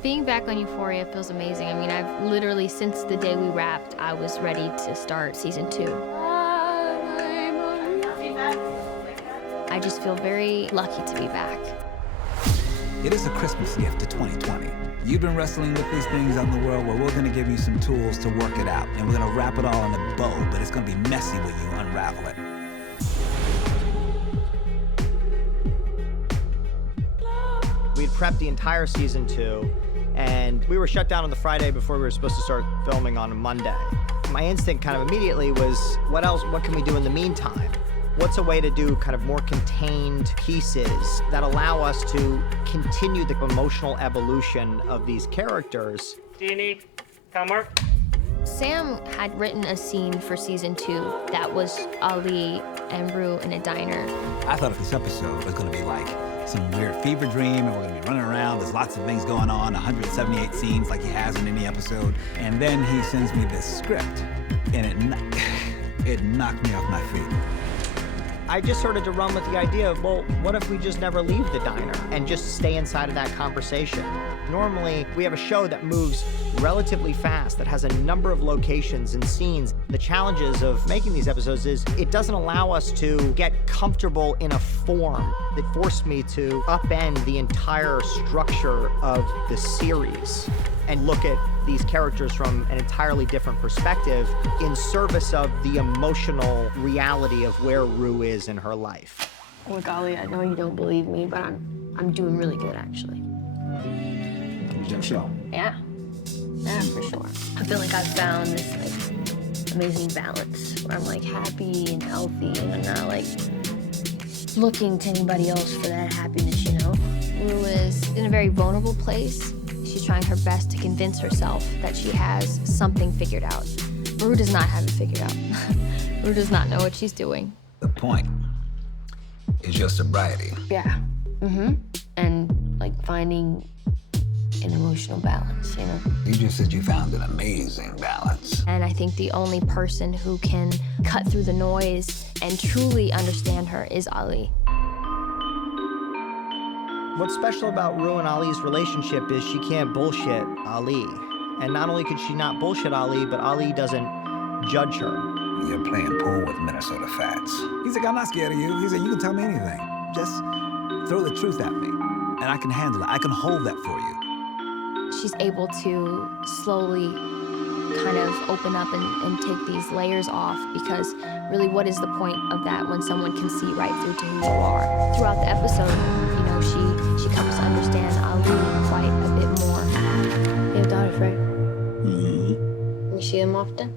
Being back on Euphoria feels amazing. I mean, I've literally, since the day we wrapped, I was ready to start season 2. I just feel very lucky to be back. It is a Christmas gift to 2020. You've been wrestling with these things out in the world. Well, we're gonna give you some tools to work it out, and we're gonna wrap it all in a bow, but it's gonna be messy when you unravel it. We'd prepped the entire season 2, and we were shut down on the Friday before we were supposed to start filming on a Monday. My instinct kind of immediately was, what else, what can we do in the meantime? What's a way to do kind of more contained pieces that allow us to continue the emotional evolution of these characters? Do you need homework? Sam had written a scene for season 2 that was Ali and Rue in a diner. I thought this episode was gonna be like some weird fever dream, and we're gonna be running around. There's lots of things going on, 178 scenes like he has in any episode. And then he sends me this script, and it knocked me off my feet. I just started to run with the idea of, well, what if we just never leave the diner and just stay inside of that conversation? Normally, we have a show that moves relatively fast, that has a number of locations and scenes. The challenges of making these episodes is it doesn't allow us to get comfortable in a form. It forced me to upend the entire structure of the series and look at these characters from an entirely different perspective in service of the emotional reality of where Rue is in her life. Look, Ali, I know you don't believe me, but I'm doing really good, actually. Sure. Yeah, for sure. I feel like I've found this like amazing balance where I'm like happy and healthy, and I'm not like looking to anybody else for that happiness, you know? Rue is in a very vulnerable place. She's trying her best to convince herself that she has something figured out. Rue does not have it figured out. Rue does not know what she's doing. The point is your sobriety. Yeah. And like finding an emotional balance, you know? You just said you found an amazing balance. And I think the only person who can cut through the noise and truly understand her is Ali. What's special about Rue and Ali's relationship is she can't bullshit Ali. And not only could she not bullshit Ali, but Ali doesn't judge her. You're playing pool with Minnesota Fats. He's like, I'm not scared of you. He's like, you can tell me anything. Just throw the truth at me, and I can handle it. I can hold that for you. She's able to slowly kind of open up and take these layers off, because really, what is the point of that when someone can see right through to who you are? Throughout the episode, you know, she comes to understand Ali quite a bit more. You have daughters, right? Mm-hmm. You see them often?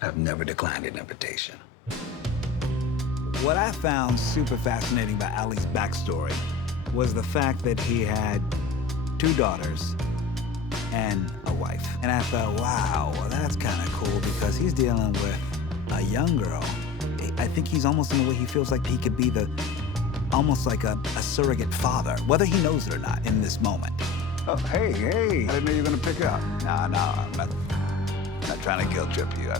I've never declined an invitation. What I found super fascinating about Ali's backstory was the fact that he had 2 daughters and a wife. And I thought, wow, well, that's kind of cool, because he's dealing with a young girl. I think he's almost in a way he feels like he could be almost like a surrogate father, whether he knows it or not in this moment. Oh, hey, I didn't know you were gonna pick up. No, I'm not trying to guilt trip you.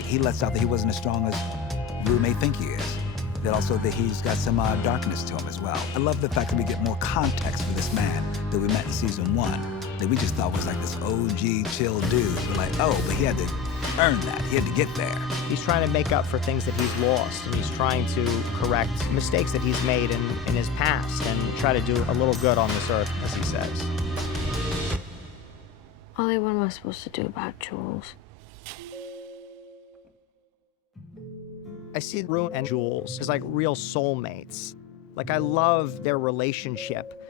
He lets out that he wasn't as strong as Rue may think he is. That also that he's got some darkness to him as well. I love the fact that we get more context for this man that we met in season 1, that we just thought was like this OG chill dude. We're like, oh, but he had to earn that. He had to get there. He's trying to make up for things that he's lost, and he's trying to correct mistakes that he's made in his past and try to do a little good on this earth, as he says. Ali, what am I supposed to do about Jules? I see Rue and Jules as like real soulmates. Like, I love their relationship.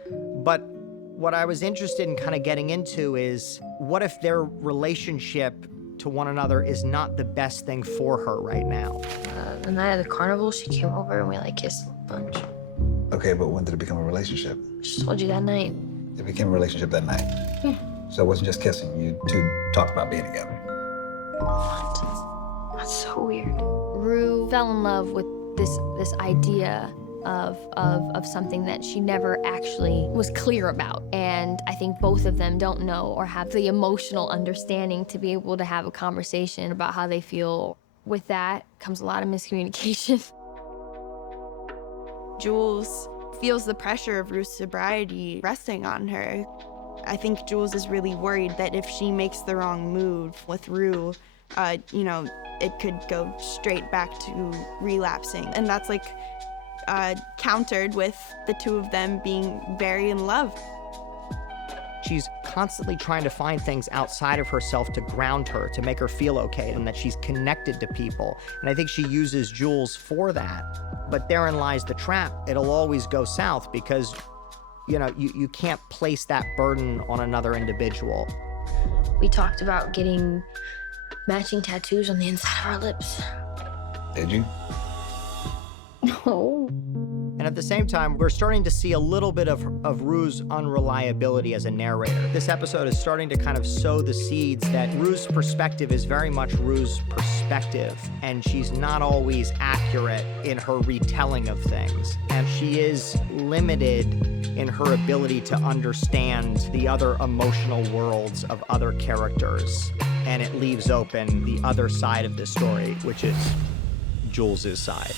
But what I was interested in kind of getting into is, what if their relationship to one another is not the best thing for her right now? The night of the carnival, she came over and we like kissed a bunch. Okay, but when did it become a relationship? She told you that night. It became a relationship that night? Yeah. So it wasn't just kissing, you 2 talked about being together. What? That's so weird. Rue fell in love with this idea of something that she never actually was clear about. And I think both of them don't know or have the emotional understanding to be able to have a conversation about how they feel. With that comes a lot of miscommunication. Jules feels the pressure of Rue's sobriety resting on her. I think Jules is really worried that if she makes the wrong move with Rue, you know, it could go straight back to relapsing. And that's like countered with the two of them being very in love. She's constantly trying to find things outside of herself to ground her, to make her feel okay, and that she's connected to people. And I think she uses Jules for that. But therein lies the trap. It'll always go south because, you know, you can't place that burden on another individual. We talked about getting matching tattoos on the inside of our lips. Did you? No. And at the same time, we're starting to see a little bit of Rue's unreliability as a narrator. This episode is starting to kind of sow the seeds that Rue's perspective is very much Rue's perspective, and she's not always accurate in her retelling of things. And she is limited in her ability to understand the other emotional worlds of other characters. And it leaves open the other side of the story, which is Jules's side.